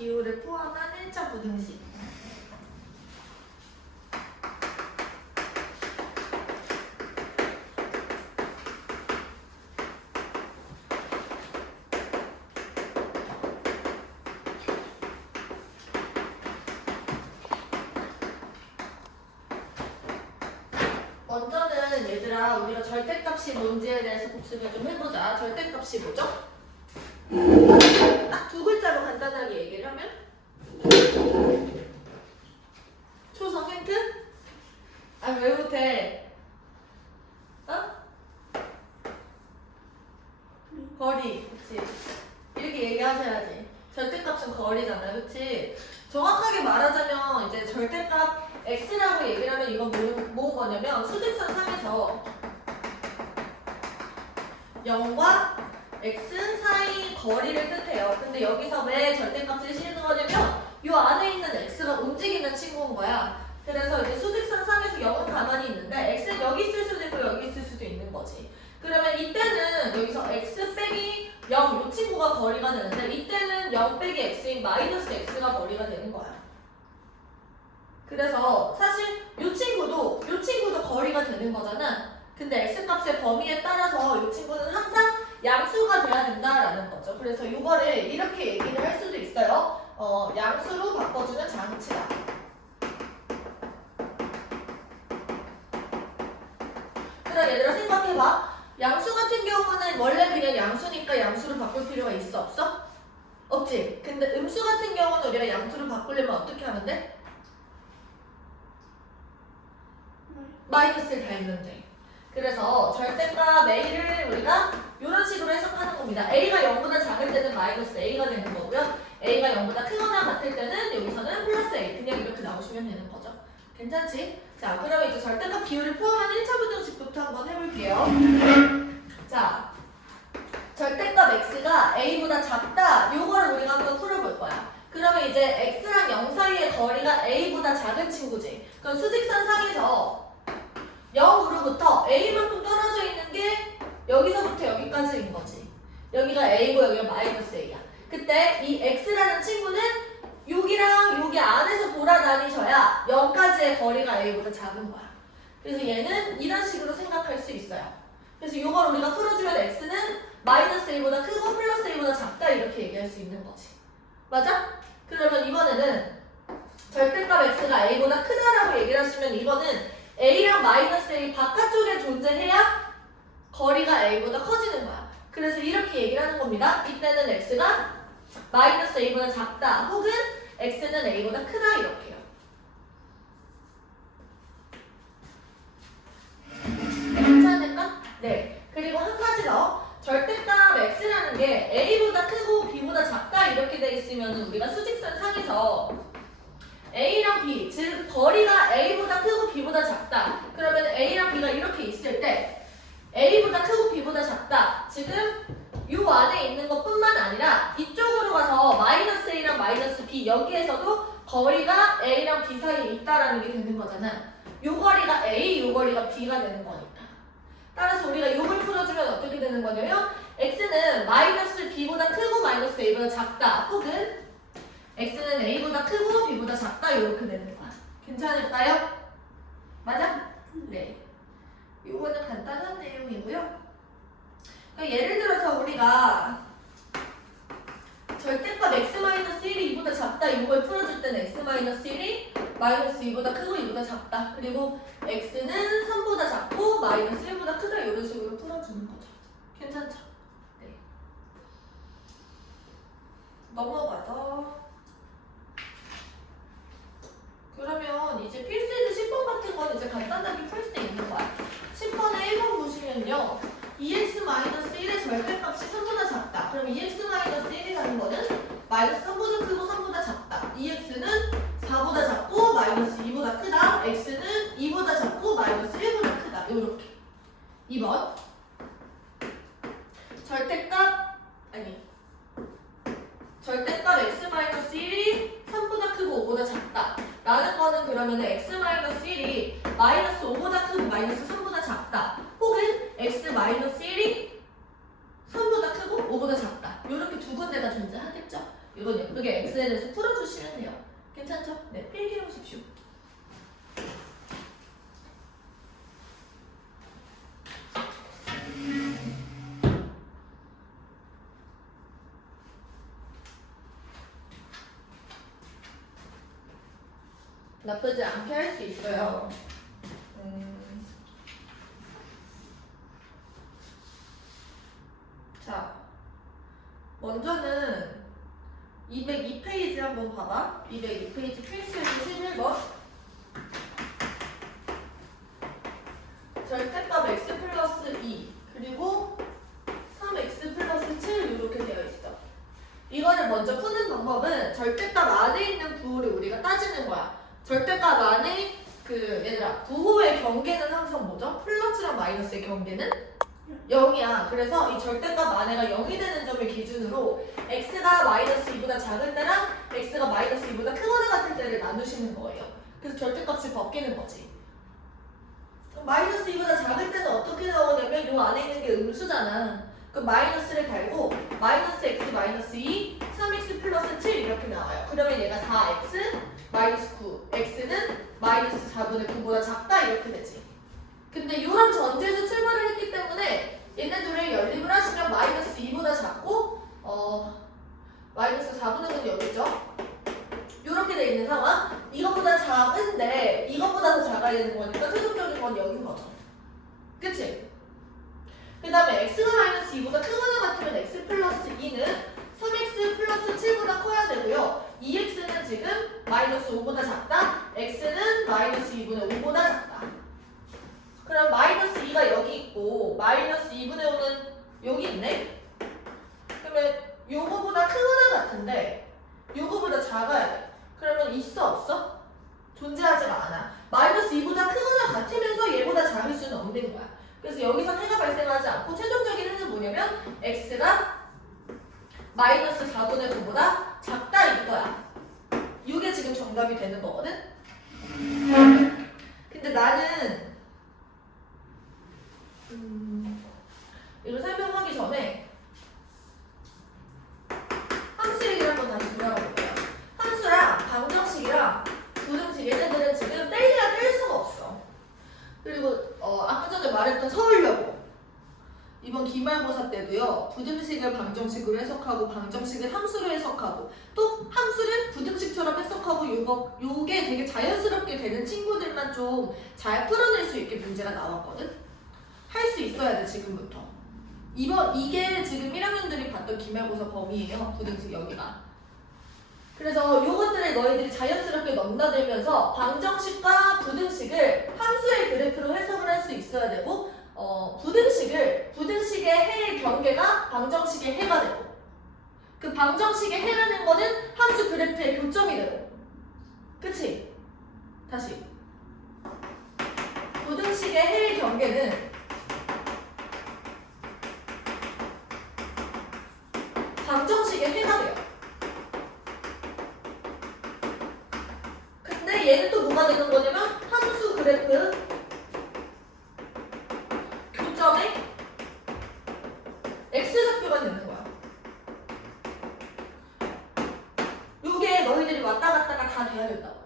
기호를 포함한 1차 부등식. 먼저는 얘들아 우리가 절대값이 뭔지에 대해서 복습을 좀 해보자. 절대값이 뭐죠? 딱 두 글자로 간단하게 얘기를 하면 초성 힌트? 아 왜 못해? 어? 거리, 그치? 이렇게 얘기하셔야지. 절대값은 거리잖아, 그치? 정확하게 말하자면 이제 절대값 x라고 얘기를 하면 이건 뭐 뭐냐면 수직선 상에서 0과 x 사이 거리를 뜻해요. 근데 여기서 왜 절대값을 씌우는 거냐면 이 안에 있는 x가 움직이는 친구인 거야. 그래서 이제 수직선 상에서 0은 가만히 있는데 x는 여기 있을 수도 있고 여기 있을 수도 있는 거지. 그러면 이때는 여기서 x 빼기 0 이 친구가 거리가 되는데 이때는 0 빼기 x인 마이너스 x가 거리가 되는 거야. 그래서 사실 이 친구도 거리가 되는 거잖아. 근데 x값의 범위에 따라서 이 친구는 항상 양수가 돼야 된다라는 거죠. 그래서 이거를 이렇게 얘기를 할 수도 있어요. 양수로 바꿔주는 장치다. 그럼 얘들아 생각해봐. 양수 같은 경우는 원래 그냥 양수니까 양수로 바꿀 필요가 있어 없어? 없지. 근데 음수 같은 경우는 우리가 양수로 바꾸려면 어떻게 하면 돼? 마이너스를 달면 돼. 그래서 절대값 a를 우리가 이런 식으로 해석하는 겁니다. a가 0보다 작을 때는 마이너스 a가 되는 거고요. a가 0보다 크거나 같을 때는 여기서는 플러스 a 그냥 이렇게 나오시면 되는 거죠. 괜찮지? 자, 그러면 이제 절대값 기호를 포함한 1차 부등식부터 한번 해볼게요. 자, 절대값 x가 a보다 작다. 요거를 우리가 한번 풀어볼 거야. 그러면 이제 x랑 0 사이의 거리가 a보다 작은 친구지. 그럼 수직선 상에서 0으로부터 a만큼 떨어져 있는 게 여기서부터 여기까지인 거지. 여기가 a고 여기가 마이너스 a야. 그때 이 x라는 친구는 여기랑 여기 안에서 돌아다니셔야 0까지의 거리가 a보다 작은 거야. 그래서 얘는 이런 식으로 생각할 수 있어요. 그래서 이걸 우리가 풀어주면 x는 마이너스 a보다 크고 플러스 a보다 작다 이렇게 얘기할 수 있는 거지. 맞아? 그러면 이번에는 절대값 x가 a보다 크다라고 얘기를 하시면 이거는 a랑 마이너스 a 바깥쪽에 존재해야 거리가 a보다 커지는 거야. 그래서 이렇게 얘기를 하는 겁니다. 이때는 x가 마이너스 a보다 작다 혹은 x는 a보다 크다 이렇게요. 괜찮을까? 네. 그리고 한 가지 더. 절대값 x라는 게 a보다 크고 b보다 작다 이렇게 돼 있으면 우리가 수직선 상에서 a랑 b, 즉 거리가 a보다 크고 b보다 작다. 그러면 a랑 b가 이렇게 있을 때 a보다 크고 b보다 작다. 지금 요 안에 있는 것뿐만 아니라 이쪽으로 가서 마이너스 a랑 마이너스 b 여기에서도 거리가 a랑 b 사이에 있다라는 게 되는 거잖아. 요 거리가 a, 요 거리가 b가 되는 거니까. 따라서 우리가 요걸 풀어주면 어떻게 되는 거냐면 x는 마이너스 b보다 크고 마이너스 a보다 작다. 혹은 x는 a보다 크고 b보다 작다 이렇게 되는 거야. 괜찮을까요? 맞아? 네. 요거는 간단한 내용이고요. 그러니까 예를 들어서 우리가 절대값 x-1이 2보다 작다 이걸 풀어줄 때는 x-1이 마이너스 2보다 크고 2보다 작다. 그리고 x는 3보다 작고 마이너스 1보다 크다 이런 식으로 풀어주는 거죠. 괜찮죠? 네. 넘어가서 그러면 이제 필수에서 10번 같은 건 이제 간단하게 풀 수 있는 거야. 10번에 1번 보시면요. 2x-1의 절대값이 3보다 작다. 그럼 2x-1이라는 거는 마이너스 3보다 크고 3보다 작다. 2x는 4보다 작고 마이너스 2보다 크다. x는 2보다 작고 마이너스 1보다 크다. 이렇게. 2번. 절대값 x-1이 3보다 크고 5보다 작다. 라는 거는 그러면 x-1이 마이너스 5보다 크고 마이너스 3보다 작다. 혹은 x-1이 3보다 크고 5보다 작다. 이렇게 두 군데가 존재하겠죠. 이건 예쁘게 x에 대해서 풀어주시면 돼요. 괜찮죠? 네, 필기해 오십시오. 나쁘지 않게 할 수 있어요. 자, 먼저는 202페이지 한번 봐봐. 202페이지 필수의 11번. 절대값 x 플러스 2 그리고 3x 플러스 7 이렇게 되어 있어. 이거를 먼저 푸는 방법은 절대값 안에 있는 부호를 우리가 따지는 거야. 절대값 안에 얘들아 부호의 경계는 항상 뭐죠? 플러스랑 마이너스의 경계는 0이야. 그래서 이 절대값 안에가 0이 되는 점을 기준으로 x가 마이너스 2보다 작을 때랑 x가 마이너스 2보다 크거나 같을 때를 나누시는 거예요. 그래서 절대값이 바뀌는 거지. 마이너스 2보다 작을 때는 어떻게 나오냐면 이 안에 있는 게 음수잖아. 그럼 마이너스를 달고 마이너스 x 마이너스 2, 3x 플러스 7 이렇게 나와요. 그러면 얘가 4x 마이너스 9, x는 마이너스 4분의 9보다 작다 이렇게 되지. 근데 이런 전제에서 출발을 했기 때문에 얘네들을 연립을 하시면 마이너스 2보다 작고 마이너스 4분의 9는 여기죠. 이렇게 돼 있는 상황. 이거보다 작은데 이거보다 더 작아야 되는 거니까 최종적인 건 여긴 거죠. 그치? 그 다음에 x가 마이너스 2보다 크거나 같으면 x 플러스 2는 3x 플러스 7보다 커야 되고요. 2x는 지금 마이너스 5보다 작다. x는 마이너스 2분의 5보다 작다. 그럼 마이너스 2가 여기 있고 마이너스 2분의 5는 여기 있네? 그러면 요거보다 크거나 같은데 요거보다 작아야 돼. 그러면 있어 없어? 존재하지가 않아. 마이너스 2보다 크거나 같으면서 얘보다 작을 수는 없는 거야. 그래서 여기서 해가 발생하지 않고 최종적인 해는 뭐냐면 x가 마이너스 4분의 9보다 작다 이거야. 이게 지금 정답이 되는 거거든? 근데 나는 이걸 설명하기 전에 함수 얘기를 한번 다시 돌아가 볼게요. 함수랑 방정식이랑 부등식 얘네들은 지금 뗄래야 뗄 수가 없어. 그리고 아까 전에 말했던 서울여고 이번 기말고사 때도요. 부등식을 방정식으로 해석하고 방정식을 함수로 해석하고 또 함수를 부등식처럼 해석하고 요게 되게 자연스럽게 되는 친구들만 좀 잘 풀어낼 수 있게 문제가 나왔거든. 할 수 있어야 돼 지금부터. 이게 지금 1학년들이 봤던 기말고사 범위예요. 부등식 여기가. 그래서 요것들을 너희들이 자연스럽게 넘나들면서 방정식과 부등식을 함수의 그래프로 해석을 할 수 있어야 되고 부등식의 해의 경계가 방정식의 해가 되고 그 방정식의 해라는 거는 함수 그래프의 교점이 되고 그치? 다시 부등식의 해의 경계는 방정식의 해가 돼요. 근데 얘는 또 뭐가 되는 거냐면 함수 그래프 교점에 x좌표가 되는 거야. 요게 너희들이 왔다 갔다가 다 돼야 된다고.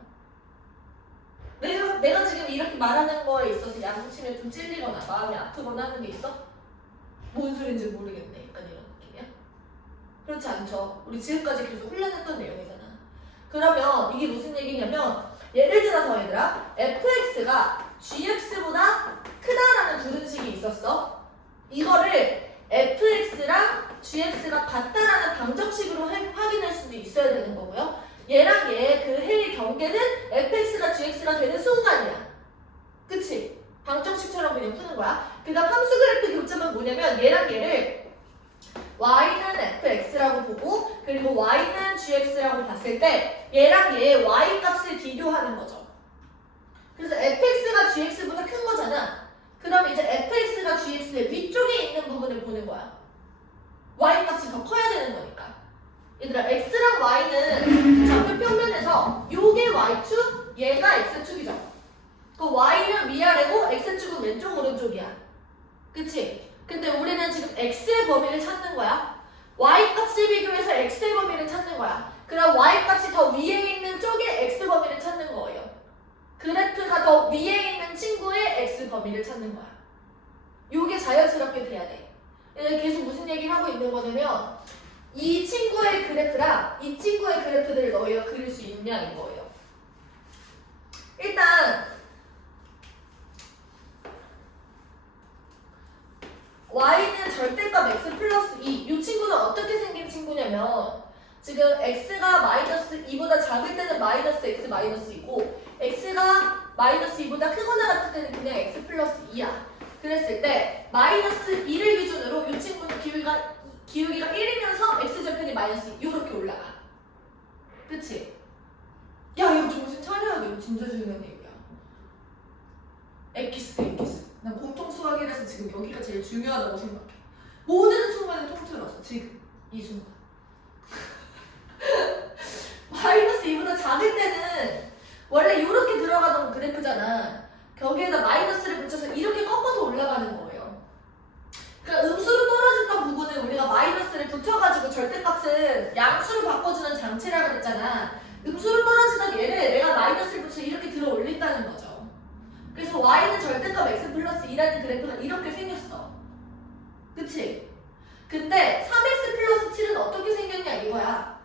내가 지금 이렇게 말하는 거에 있어서 양심에 좀 찔리거나 마음이 아프거나 하는 게 있어? 뭔 소린지 모르겠네. 약간 이런 느낌이야? 그렇지 않죠? 우리 지금까지 계속 훈련했던 내용이잖아. 그러면 이게 무슨 얘기냐면 예를 들어서 얘들아 fx가 gx보다 크다라는 부등식이 있었어. 이거를 fx랑 gx가 같다라는 방정식으로 확인할 수도 있어야 되는 거고요. 얘랑 얘 그 해의 경계는 fx가 gx가 되는 순간이야. 그치? 방정식처럼 그냥 푸는 거야. 그 다음 함수 그래프 교점은 뭐냐면 얘랑 얘를 y는 fx라고 보고 그리고 y는 gx라고 봤을 때 얘랑 얘의 y 값을 비교하는 거죠. 그래서 fx가 gx보다 큰 거잖아. 그럼 이제 fx가 gx의 위쪽에 있는 부분을 보는 거야. y 값이 더 커야 되는 거니까. 얘들아 x랑 y는 좌표 평면에서 요게 y축, 얘가 x축이죠. 그 y는 위아래고 x축은 왼쪽 오른쪽이야. 그치? 근데 우리는 지금 x의 범위를 찾는 거야. y값을 비교해서 x의 범위를 찾는 거야. 그럼 y값이 더 위에 있는 쪽의 x 범위를 찾는 거예요. 그래프가 더 위에 있는 친구의 x 범위를 찾는 거야. 요게 자연스럽게 돼야 돼. 계속 무슨 얘기를 하고 있는 거냐면 이 친구의 그래프랑 이 친구의 그래프들을 너희가 그릴 수 있냐인 거예요. 일단 y는 절대값 x 플러스 2. 이 친구는 어떻게 생긴 친구냐면 지금 x가 마이너스 2보다 작을 때는 마이너스 x 마이너스 2고 x가 마이너스 2보다 크거나 같을 때는 그냥 x 플러스 2야. 그랬을 때 마이너스 2를 기준으로 이 친구는 기울기가 1이면서 x절편이 마이너스 2 이렇게 올라가. 그치? 야 이거 정신 차려야 돼. 이거 진짜 중요한 얘기야. 엑기스. 난 공통수학이라서 지금 여기가 제일 중요하다고 생각해. 모든 순간에 통틀어서 지금 이 순간. 마이너스 2보다 작을 때는 원래 이렇게 들어가던 그래프잖아. 거기에다 마이너스를 붙여서 이렇게 꺾어서 올라가는 거예요. 그러니까 음수로 떨어졌던 부분은 우리가 마이너스를 붙여가지고 절대값은 양수로 바꿔주는 장치라 그랬잖아. 음수로 떨어지던 얘를 내가 마이너스를 붙여서 이렇게 들어 올린다는 거죠. 그래서 y는 절대값 x 플러스 2라는 그래프가 이렇게 생겼어. 그치? 근데 3x 플러스 7은 어떻게 생겼냐 이거야.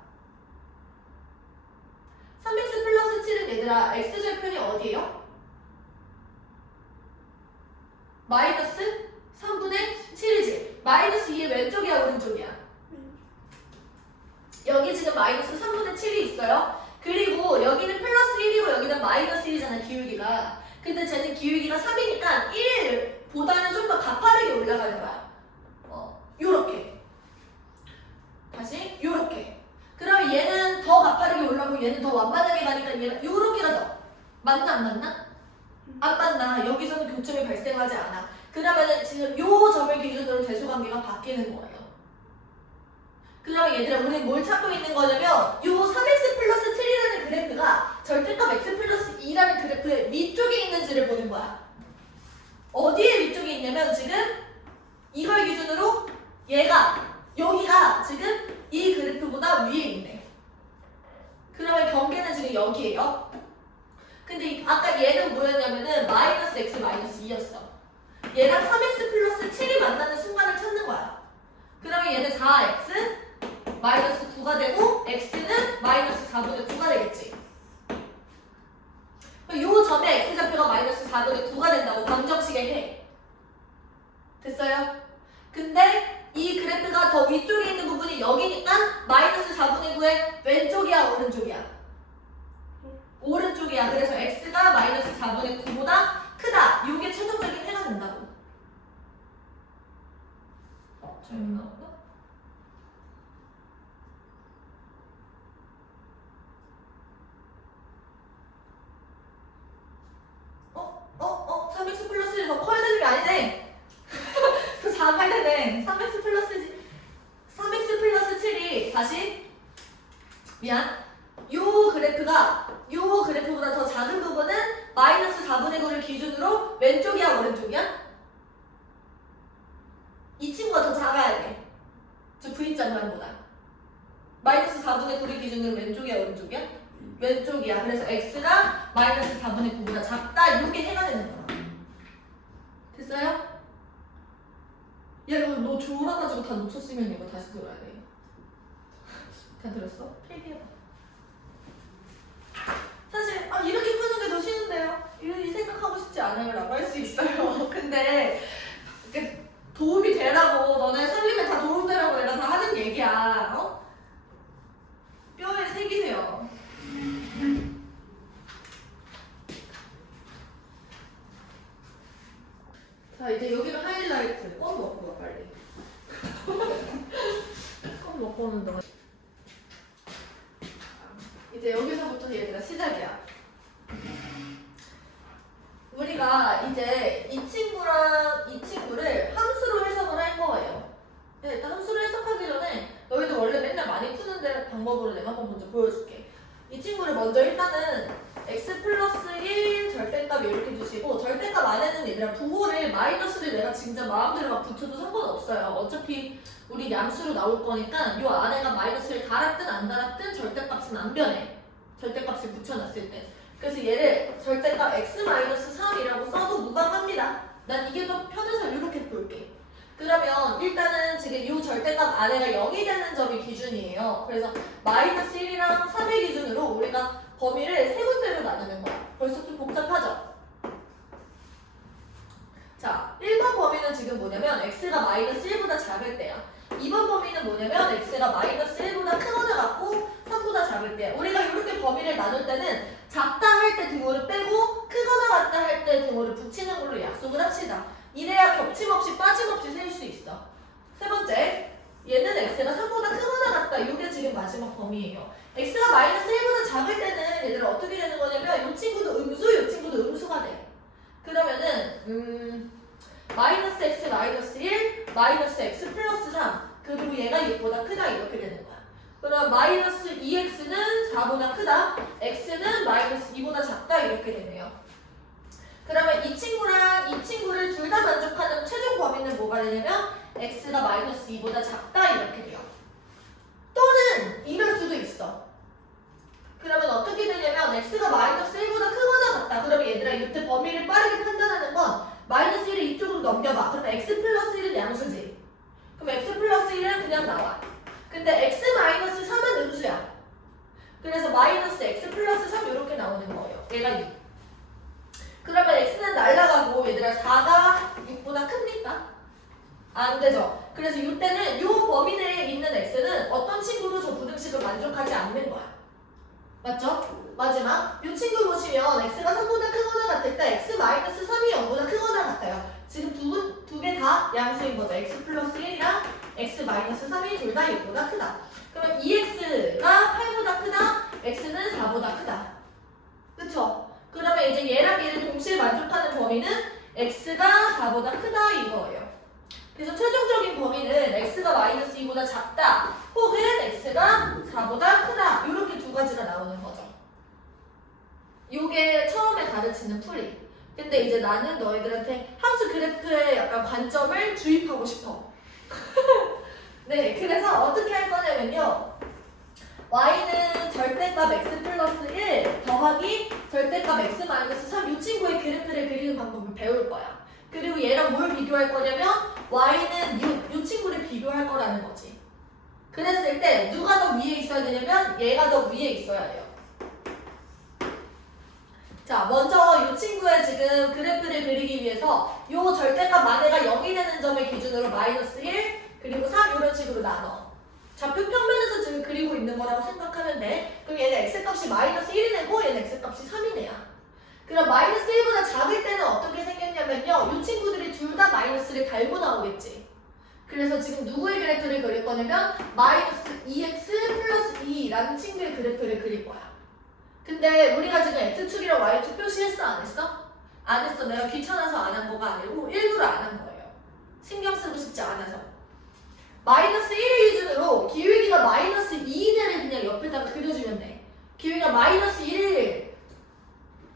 3x 플러스 7은 얘들아 x절편이 어디예요? 마이너스 3분의 7이지. 마이너스 2의 왼쪽이야 오른쪽이야? 여기 지금 마이너스 3분의 7이 있어요. 그리고 여기는 플러스 1이고 여기는 마이너스 1이잖아 기울기가. 근데 쟤는 기울기가 3이니까 1보다는 좀 더 가파르게 올라가는 거야. 요렇게. 다시 요렇게. 그럼 얘는 더 가파르게 올라가고 얘는 더 완만하게 가니까 얘가 요렇게 가죠. 맞나 안 맞나? 안 맞나. 여기서는 교점이 발생하지 않아. 그러면은 지금 요 점을 기준으로 대소관계가 바뀌는 거예요. 그러면 얘들아 우리는 뭘 찾고 있는 거냐면 요 3x 플러스 7이라는 그래프가 절대값 x 플러스 2라는 그래프의 위쪽에 있는지를 보는 거야. 어디에 위쪽에 있냐면 지금 이걸 기준으로 여기가 지금 이 그래프보다 위에 있네. 그러면 경계는 지금 여기에요. 근데 아까 얘는 뭐였냐면은 마이너스 x 마이너스 2였어. 얘랑 3x 플러스 7이 만나는 순간을 찾는 거야. 그러면 얘는 4x 마이너스 9가 되고 x는 마이너스 4분의 9가 되겠지. 요 점에 x좌표가 마이너스 4분의 9가 된다고 방정식에 해. 됐어요? 근데 이 그래프가 더 위쪽에 있는 부분이 여기니까 마이너스 4분의 9의 왼쪽이야 오른쪽이야? 오른쪽이야. 그래서 x가 마이너스 4분의 9보다 크다. 이게 최종적인 해가 된다고. 잘못 나왔나? 3x 플러스 1이 더 커야 되는 게 아니네. 더 작아야 되네. 3x 플러스 7이 다시 미안. 요 그래프보다 더 작은 부분은 마이너스 4분의 9를 기준으로 왼쪽이야 오른쪽이야? 이 친구가 더 작아야 돼. 저 V자만보다. 마이너스 4분의 9를 기준으로 왼쪽이야 오른쪽이야? 왼쪽이야. 그래서 x가 마이너스 4분의 9보다 작다. 이게 해가 되는 거야. 됐어요? 야 이거 너 졸아가지고 다 놓쳤으면 이거 다시 들어야 돼. 다 들었어? 필기해봐. 사실 이렇게 푸는 게 더 쉬운데요? 이 생각하고 싶지 않아요 라고 할 수 있어요. 근데 도움이 되라고 너네 살림에 다 도움되라고 내가 다 하는 얘기야. 뼈에 새기세요. 자 이제 여기가 하이라이트. 껌 먹고 가 빨리. 껌 먹고 오는 동안 이제 여기서부터 얘들아 시작이야. 우리가 이제 이 친구랑 이 친구를 함수로 해석을 할 거예요. 네, 일단 함수로 해석하기 전에 너희들 원래 맨날 많이 푸는 방법으로 내가 한번 먼저 보여줄게. 이 친구를 먼저 일단은 x 플러스 1 절대값 이렇게 두시고 절대값 안에는 얘들아 부호를 마이너스를 내가 진짜 마음대로 막 붙여도 상관없어요. 어차피 우리 양수로 나올 거니까 이 안에가 마이너스를 달았든 안 달았든 절대값은 안 변해. 절대값을 붙여놨을 때. 그래서 얘를 절대값 x-3이라고 써도 무방합니다. 난 이게 더 편해서 이렇게 볼게. 그러면 일단은 지금 이 절대값 안에가 0이 되는 점이 기준이에요. 그래서 마이너스 1이랑 3의 기준으로 우리가 범위를 세 군데로 나누는 거야. 벌써 좀 복잡하죠? 자, 1번 범위는 지금 뭐냐면 x가 마이너스 1보다 작을 때야. 2번 범위는 뭐냐면 x가 마이너스 1보다 크거나 같고 3보다 작을 때야. 우리가 이렇게 범위를 나눌 때는 작다 할 때 등호를 빼고 크거나 같다 할 때 등호를 붙이는 걸로 약속을 합시다. 이래야 겹침없이 빠짐없이 셀 수 있어. 세 번째, 얘는 x가 3보다 크거나 같다. 이게 지금 마지막 범위예요. x가 마이너스 1보다 작을 때는 얘들아 어떻게 되는 거냐면 이 친구도 음수, 이 친구도 음수가 돼. 그러면은 마이너스 x 마이너스 1, 마이너스 x 플러스 3 그리고 얘가 6보다 크다 이렇게 되는 거야. 그럼 마이너스 2x는 4보다 크다, x는 마이너스 2보다 작다 이렇게 되네요. 그러면 이 친구랑 이 친구를 둘 다 만족하는 최종 범위는 뭐가 되냐면 x가 마이너스 2보다 작다 이렇게 돼요. 또는 이럴 수도 있어. 그러면 어떻게 되냐면 x가 마이너스 1보다 크거나 같다. 그러면 얘들아 이때 범위를 빠르게 판단하는 건 마이너스 1을 이쪽으로 넘겨봐. 그러면 x 플러스 1은 양수지. 그럼 x 플러스 1은 그냥 나와. 근데 x 마이너스 3은 음수야. 그래서 마이너스 x 플러스 3 이렇게 나오는 거예요. 얘가 6. 그러면 x는 날라가고 얘들아 4가 6보다 큽니까? 안 되죠. 그래서 이때는 이 범위 내에 있는 x는 어떤 친구도 저 부등식을 만족하지 않는 거야. 맞죠? 마지막 이 친구 보시면 x가 3보다 크거나 같을 때 x 마이너스 3이 0보다 크거나 같아요. 지금 두 개 다 양수인 거죠. x 플러스 1이랑 x 마이너스 3이 둘 다 6보다 크다. 그러면 2x가 8보다 크다, x는 4보다 크다. 그쵸? 그러면 이제 얘랑 얘를 동시에 만족하는 범위는 x가 4보다 크다 이거예요. 그래서 최종적인 범위는 x가 마이너스 2보다 작다 혹은 x가 4보다 크다 이렇게 두 가지가 나오는 거죠. 이게 처음에 가르치는 풀이. 근데 이제 나는 너희들한테 함수 그래프의 약간 관점을 주입하고 싶어. 네, 그래서 어떻게 할 거냐면요. y는 절대값 x 플러스 1 더하기 절대값 x 마이너스 3 이 친구의 그래프를 그리는 방법을 배울 거야. 그리고 얘랑 뭘 비교할 거냐면 y는 6, 이 친구를 비교할 거라는 거지. 그랬을 때 누가 더 위에 있어야 되냐면 얘가 더 위에 있어야 해요. 자, 먼저 이 친구의 지금 그래프를 그리기 위해서 이 절대값 만에가 0이 되는 점을 기준으로 마이너스 1 그리고 3 이런 식으로 나눠. 좌표 평면에서 지금 그리고 있는 거라고 생각하면 돼. 그럼 얘는 x값이 마이너스 1이 되고 얘는 x값이 3이 돼요. 그럼 마이너스 1보다 작을 때는 어떻게 생겼냐면요. 이 친구들이 둘 다 마이너스를 달고 나오겠지. 그래서 지금 누구의 그래프를 그릴 거냐면 마이너스 2x 플러스 2라는 친구의 그래프를 그릴 거야. 근데 우리가 지금 x축이랑 y축 표시했어 안 했어? 안 했어. 내가 귀찮아서 안 한 거가 아니고 일부러 안 한 거예요. 신경 쓰고 싶지 않아서. 마이너스 1을 기준으로 기울기가 마이너스 2이를 그냥 옆에다가 그려주면 돼. 기울기가 마이너스 1을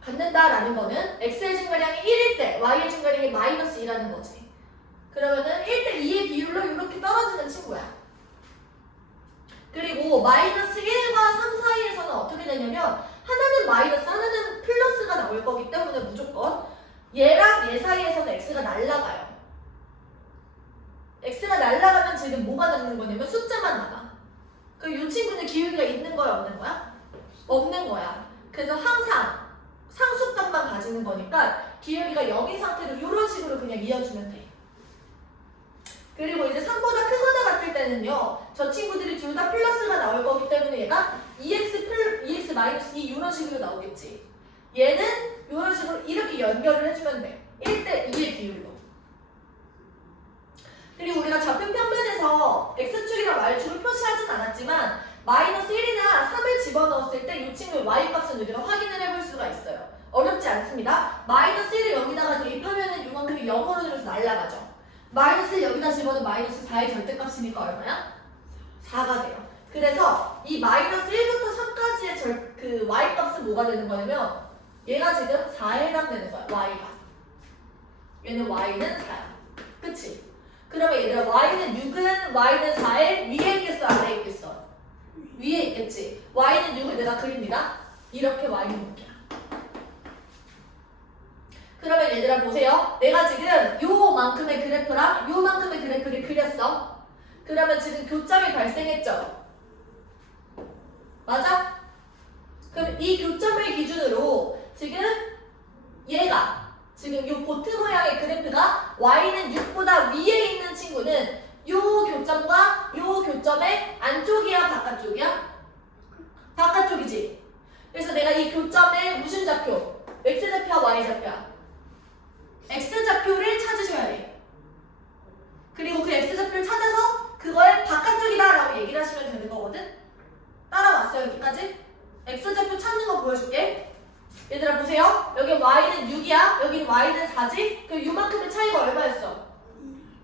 갖는다라는 거는 x의 증가량이 1일 때 y의 증가량이 마이너스 2라는 거지. 그러면은 1대 2의 비율로 이렇게 떨어지는 친구야. 그리고 마이너스 1과 3 사이에서는 어떻게 되냐면 하나는 마이너스 하나는 플러스가 나올 거기 때문에 무조건 얘랑 얘 사이에서는 x가 날아가요. x가 날아가면 지금 뭐가 남는 거냐면 숫자만 남아. 그럼 이 친구는 기울기가 있는 거야 없는 거야? 없는 거야. 그래서 항상 상수값만 가지는 거니까 기울기가 0인 상태로 이런 식으로 그냥 이어주면 돼. 그리고 이제 3보다 크거나 같을 때는요. 저 친구들이 둘 다 플러스가 나올 거기 때문에 얘가 2x 마이너스 2 이런 식으로 나오겠지. 얘는 이런 식으로 이렇게 연결을 해주면 돼. 1대 2의 비율로. 그리고 우리가 좌표 평면에서 x축이랑 y축을 표시하진 않았지만 마이너스 1이나 3을 집어넣었을 때 이 친구의 y값은 우리가 확인을 해볼 수가 있어요. 어렵지 않습니다. 마이너스 1을 여기다가 대입하면 이만큼이 0으로 들어서 날아가죠. 마이너스 1 여기다 집어넣으면 마이너스 4의 절대값이니까 얼마야? 4가 돼요. 그래서 이 마이너스 1부터 3까지의 그 y값은 뭐가 되는 거냐면 얘가 지금 4에 해당되는 거야. y가. 얘는 y는 4야. 그치? 그러면 얘들아 y는 6은 y는 4에 위에 있겠어 아래에 있겠어? 위에 있겠지. y는 6을 내가 그립니다. 이렇게 y는 6이야. 그러면 얘들아 보세요. 내가 지금 요만큼의 그래프랑 요만큼의 그래프를 그렸어. 그러면 지금 교점이 발생했죠? 맞아? 그럼 이 교점을 기준으로 지금 얘가 지금 요 보트 모양의 그래프가 y는 6보다 위에 있는 친구는 요 교점과 요 교점의 안쪽이야 바깥쪽이야? 바깥쪽이지. 그래서 내가 이 교점의 무슨 좌표? x좌표와 y좌표야? x좌표를 찾으셔야 돼. 그리고 그 x좌표를 찾아서 그거의 바깥쪽이다 라고 얘기를 하시면 되는 거거든. 따라왔어요 여기까지? x좌표 찾는 거 보여줄게. 얘들아 보세요. 여기 y는 6이야. 여기는 y는 4지. 그럼 요만큼의 차이가 얼마였어?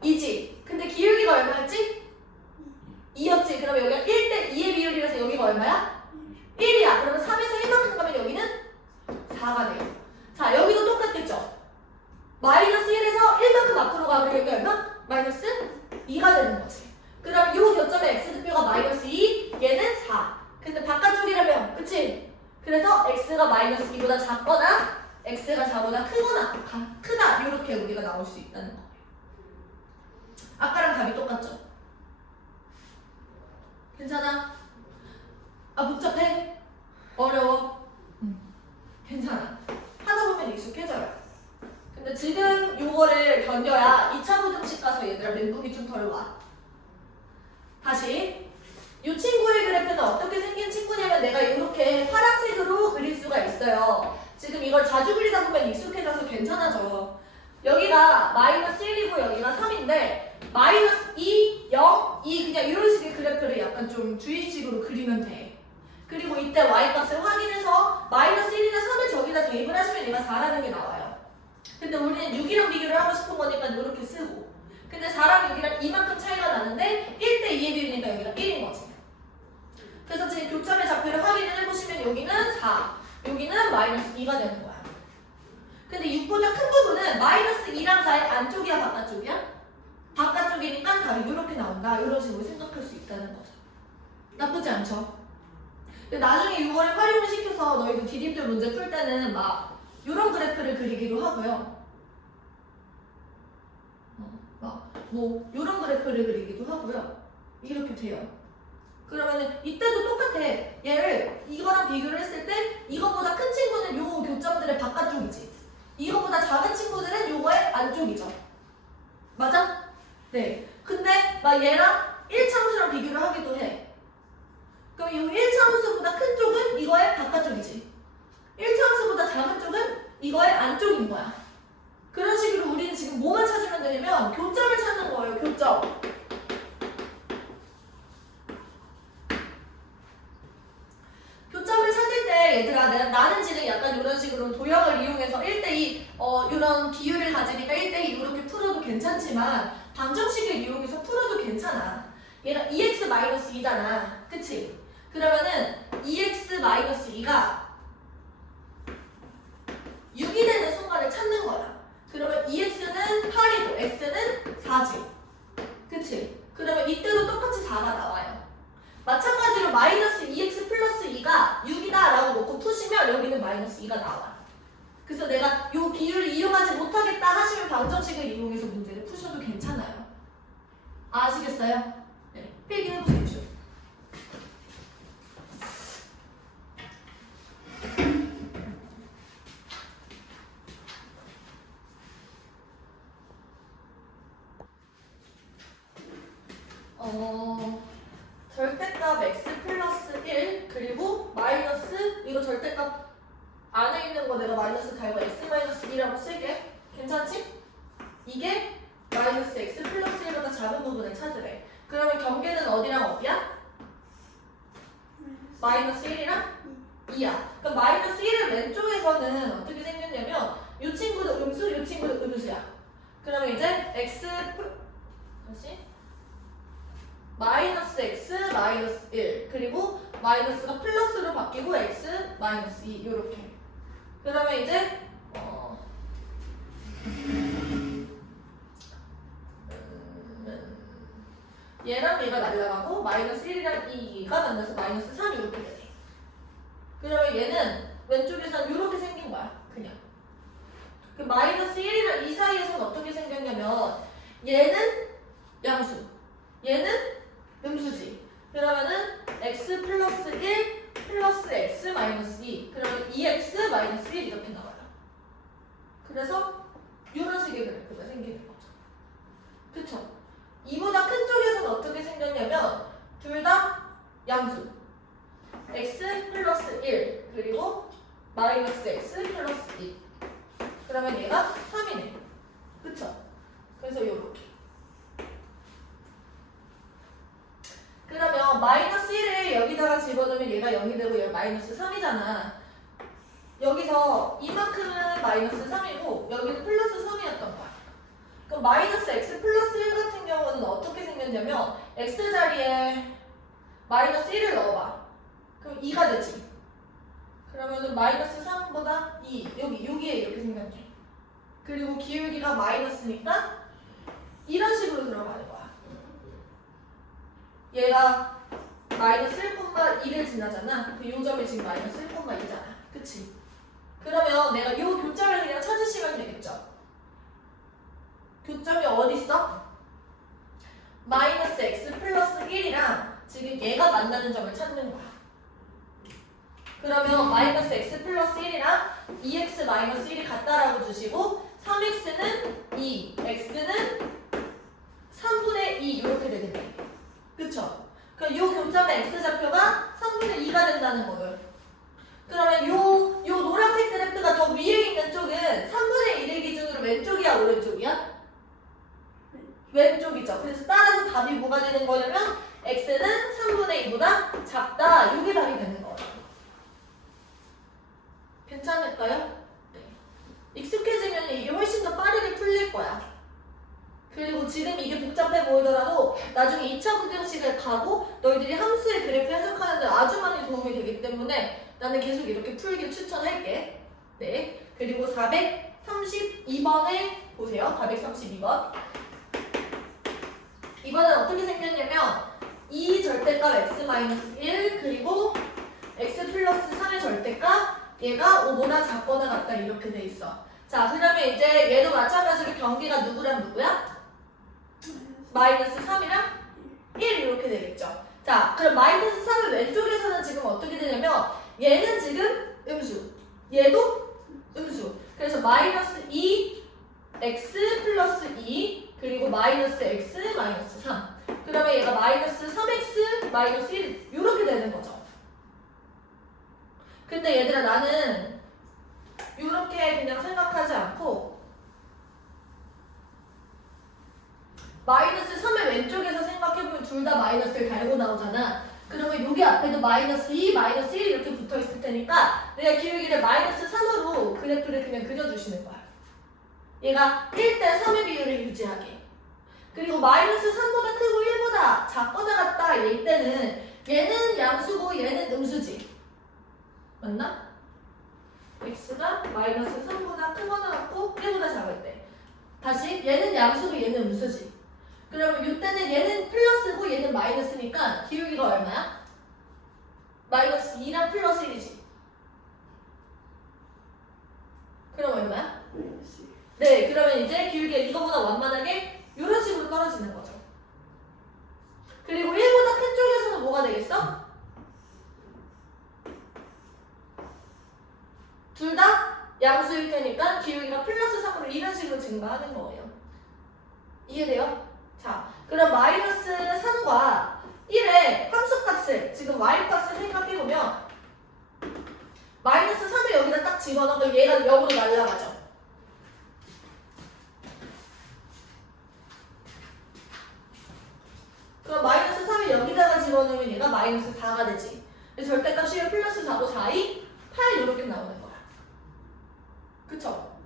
2지. 근데 기울기가 얼마였지? 2였지. 그럼 여기가 1대2의 비율이라서 여기가 얼마야? 1이야. 그러면 3에서 1만큼 가면 여기는 4가 돼요. 자 여기도 똑같겠죠? 마이너스 1에서 1만큼 앞으로 가면 여기 얼마? 마이너스 2가 되는 거지. 그럼 요 교점의 x좌표가 마이너스 2, 얘는 4. 근데 바깥쪽이라면, 그치? 그래서 x가 마이너스 2보다 작거나 x가 4보다 크다 이렇게 우리가 나올 수 있다는 거. 아까랑 답이 똑같죠? 괜찮아? 아 복잡해? 어려워? 괜찮아. 하다 보면 익숙해져요. 근데 지금 요거를 견뎌야 2차 부등식 가서 얘들아 멘붕이 좀 덜 와. 다시 이 친구의 그래프는 어떻게 생긴 친구냐면 내가 이렇게 파란색으로 그릴 수가 있어요. 지금 이걸 자주 그리다 보면 익숙해져서 괜찮아져. 여기가 마이너스 1이고 여기가 3인데 마이너스 2, 0, 2 그냥 이런 식의 그래프를 약간 좀 주의식으로 그리면 돼. 그리고 이때 y값을 확인해서 마이너스 1이나 3을 저기다 대입을 하시면 얘가 4라는 게 나와요. 근데 우리는 6이랑 비교를 하고 싶은 거니까 이렇게 쓰고, 근데 4랑 6이랑 이만큼 차이가 나는데 1대2의 비율이니까 여기가 1인 거지. 그래서 지금 교점의 좌표를 확인을 해보시면 여기는 4, 여기는 마이너스 2가 되는 거야. 근데 6보다 큰 부분은 마이너스 2랑 4의 안쪽이야 바깥쪽이야? 바깥쪽이니까 답이 이렇게 나온다. 이런 식으로 생각할 수 있다는 거죠. 나쁘지 않죠? 근데 나중에 이거를 활용을 시켜서 너희도 디딤돌 문제 풀 때는 막 이런 그래프를 그리기도 하고요. 뭐 이런 그래프를 그리기도 하고요. 이렇게 돼요. 그러면은 이때도 똑같아. 얘를 이거랑 비교를 했을 때 이거보다 큰 친구는 요 교점들의 바깥쪽이지. 이거보다 작은 친구들은 요거의 안쪽이죠. 맞아? 네. 근데 막 얘랑 1차함수랑 비교를 하기도 해. 그럼 이 1차함수보다 큰 쪽은 이거의 바깥쪽이지. 1차함수보다 작은 쪽은 이거의 안쪽인 거야. 그런 식으로 우리는 지금 뭐만 찾으면 되냐면 교점을 찾는 거예요. 교점. 교점을 찾을 때 얘들아 나는 지금 약간 이런 식으로 도형을 이용해서 1대2 이런 비율을 가지니까 1대2 이렇게 풀어도 괜찮지만 방정식을 이용해서 풀어도 괜찮아. 얘가 2x-2잖아. 그치? 그러면은 2x-2가 6이 되는 순간을 찾는 거야. 그러면 2x는 8이고 x는 4지. 그치? 그러면 이때도 똑같이 4가 나와요. 마찬가지로 마이너스 2x 플러스 2가 6이다 라고 놓고 푸시면 여기는 마이너스 2가 나와. 그래서 내가 이 비율을 이용하지 못하겠다 하시면 방정식을 이용해서 문제를 푸셔도 괜찮아요. 아시겠어요? 네, 필기해보십시오. 절대값 x 플러스 1 그리고 마이너스 이거 절대값 안에 있는 거 내가 마이너스 달고 x 마이너스 2라고 쓸게. 괜찮지? 이게 마이너스 x 플러스 1보다 작은 부분을 찾으래. 그러면 경계는 어디랑 어디야? 마이너스 1이랑 2야. 그럼 마이너스 1을 왼쪽에서는 어떻게 생겼냐면 이 친구도 음수, 이 친구도 음수야. 그러면 이제 x 다시 마이너스 x 마이너스 1 그리고 마이너스가 플러스로 바뀌고 x 마이너스 2 이렇게. 그러면 이제 얘랑 얘가 날라가고 마이너스 1이랑 2가 만나서 마이너스 3 이렇게 되네. 그러면 얘는 왼쪽에서는 이렇게 생긴 거야. 그냥. 그 마이너스 1이랑 2 사이에서는 어떻게 생겼냐면 얘는 양수, 얘는 음수지. 그러면은 x 플러스 1 플러스 x 마이너스 2 그러면 2x 마이너스 1 이렇게 나와요. 그래서 이런 식의 그래프가 생기는 거죠. 그쵸? 이보다 큰 쪽에서는 어떻게 생겼냐면 둘 다 양수 x 플러스 1 그리고 마이너스 x 플러스 2 그러면 얘가 3이네. 그쵸? 그래서 요렇게. 그러면 마이너스 1을 여기다가 집어넣으면 얘가 0이 되고 얘가 마이너스 3이잖아. 여기서 이만큼은 마이너스 3이고 여기는 플러스 3이었던 거야. 그럼 마이너스 x 플러스 1 같은 경우는 어떻게 생겼냐면 x 자리에 마이너스 1을 넣어봐. 그럼 2가 되지. 그러면은 마이너스 3보다 2 여기에 이렇게 생겼네. 그리고 기울기가 마이너스니까 이런 식으로 들어가는 거야. 얘가 마이너스 1,2를 지나잖아. 그 요점이 지금 마이너스 1,2잖아. 그치? 그러면 내가 요 교점을 그냥 찾으시면 되겠죠? 교점이 어디 있어? 마이너스 x 플러스 1이랑 지금 얘가 만나는 점을 찾는 거야. 그러면 마이너스 x 플러스 1이랑 2x 마이너스 1이 같다라고 주시고 3x는 2, x는 3분의 2 이렇게 되겠네. 그쵸? 그럼 요 교점의 x좌표가 3분의 2가 된다는 거예요. 그러면 요 노란색 그래프가 더 위에 있는 쪽은 3분의 1의 기준으로 왼쪽이야, 오른쪽이야? 왼쪽이죠. 그래서 따라서 답이 뭐가 되는 거냐면 x는 3분의 2보다 작다. 이게 답이 되는 거예요. 괜찮을까요? 네. 익숙해지면 이게 훨씬 더 빠르게 풀릴 거야. 그리고 지금 이게 복잡해 보이더라도 나중에 2차 부등식을 가고 너희들이 함수의 그래프 해석하는 데 아주 많이 도움이 되기 때문에 나는 계속 이렇게 풀길 추천할게. 네. 그리고 432번에 보세요. 432번. 이번엔 어떻게 생겼냐면 이 절대값 x-1 그리고 x 플러스 3의 절대값 얘가 5보다 작거나 같다 이렇게 돼 있어. 자, 그러면 이제 얘도 마찬가지로 경계가 누구랑 누구야? 마이너스 3이랑 1 이렇게 되겠죠. 자, 그럼 마이너스 3을 왼쪽에서는 지금 어떻게 되냐면 얘는 지금 음수, 얘도 음수. 그래서 마이너스 2 x 플러스 2 그리고 마이너스 x 마이너스 3 그러면 얘가 마이너스 3x 마이너스 1 이렇게 되는 거죠. 근데 얘들아 나는 이렇게 그냥 생각하지 않고 마이너스 3의 왼쪽에서 생각해보면 둘 다 마이너스를 달고 나오잖아. 그러면 여기 앞에도 마이너스 2, 마이너스 1 이렇게 붙어있을 테니까 내가 기울기를 마이너스 3으로 그래프를 그냥 그려주시는 거야. 얘가 1대 3의 비율을 유지하게. 그리고 마이너스 3보다 크고 1보다 작거나 같다 이럴 때는 얘는 양수고 얘는 음수지. 맞나? x가 마이너스 3보다 크거나 같고 1보다 작을 때. 다시 얘는 양수고 얘는 음수지. 그러면 이때는 얘는 플러스고 얘는 마이너스니까 기울기가 얼마야? 마이너스 2랑 플러스 1이지. 그럼 얼마야? 네, 그러면 이제 기울기가 이거보다 완만하게 이런 식으로 떨어지는 거죠. 그리고 1보다 큰 쪽에서는 뭐가 되겠어? 둘 다 양수일 테니까 기울기가 플러스 3으로 이런 식으로 증가하는 거예요. 이해돼요? 자, 그럼 마이너스 3과 1의 함수값을 지금 y값을 생각해보면 마이너스 3을 여기다 딱 집어넣으면 얘가 0으로 날아가죠. 그럼 마이너스 3을 여기다가 집어넣으면 얘가 마이너스 4가 되지. 절대값이 플러스 4고 4, 2, 8 이렇게 나오는 거야. 그쵸?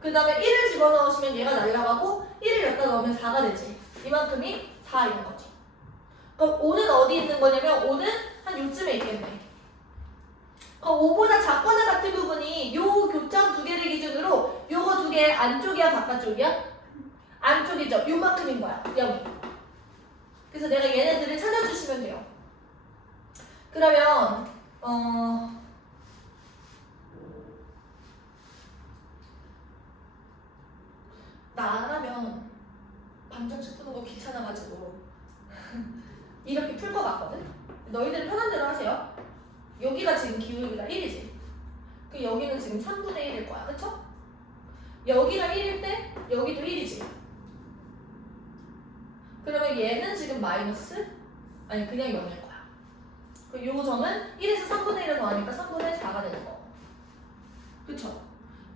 그 다음에 1을 집어넣으시면 얘가 날아가고 1을 여기다 넣으면 4가 되지. 이만큼이 4인 거지. 그럼 5는 어디 있는 거냐면 5는 한 요쯤에 있겠네. 그럼 5보다 작거나 같은 부분이 요 교점 두 개를 기준으로 요거 두 개 안쪽이야 바깥쪽이야? 안쪽이죠. 요만큼인 거야. 여기. 그래서 내가 얘네들을 찾아주시면 돼요. 그러면 나 안 하면 방정식 푸는 거 귀찮아가지고 이렇게 풀 것 같거든? 너희들은 편한 대로 하세요. 여기가 지금 기울기가 1이지. 그 여기는 지금 3분의 1일 거야. 그쵸? 여기가 1일 때 여기도 1이지. 그러면 얘는 지금 마이너스? 아니 그냥 0일 거야. 그 요 점은 1에서 3분의 1을 더하니까 3분의 4가 되는 거. 그쵸?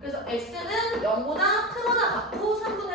그래서 x는 0보다 크거나 같고 3분의